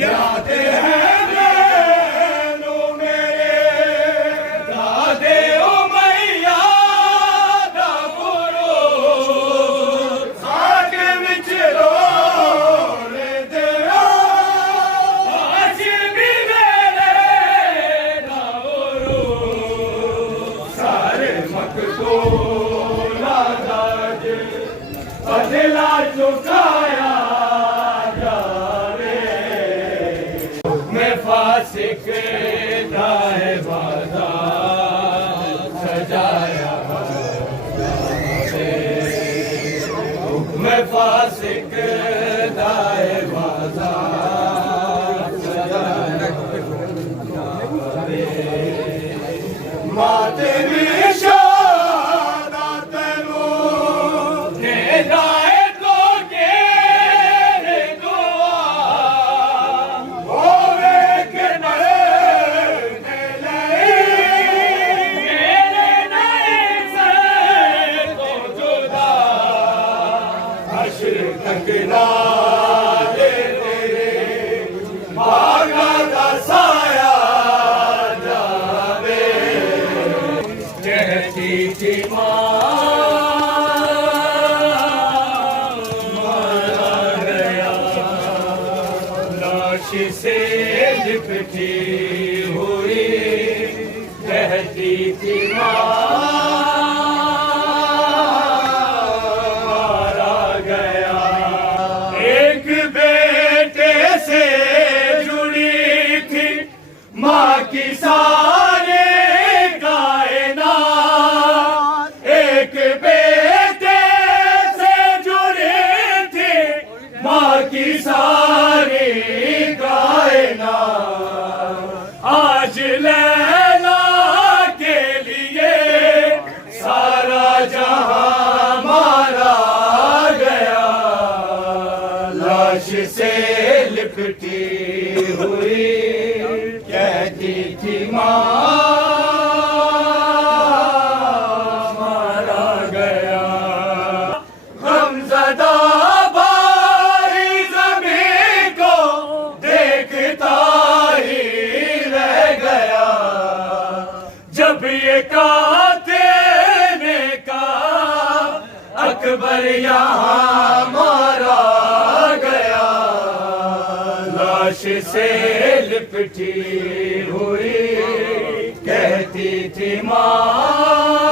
यादें हैं मैनू मेरे दादे ओ मैया दा गुरु साग विच रोले दे हाशिमी मेरे दा गुरु सारे मकतूला दाज बदला चुकाया फासिक दाए बाजार सजाया मैं फासिक दाए बाजार सजाया माते निशाना तेनू ने दाए तो के रे दुआ तकना दे तेरे भागा का साया जावे कहती थी मारा गया लाश से लिपटी हुई कहती थी माँ की सारे कायनात एक बेटे से जुड़ी थी माँ की सारी कायनात आज लैला के लिए सारा जहां मारा गया लाश से लिपटी हुई कहती थी मारा गया गमज़दा भाई ज़मीं को देखता ही रह गया जब ये काते ने कहा अकबर यहाँ मारा गया लाश से लिपटी हुई कहती थी माँ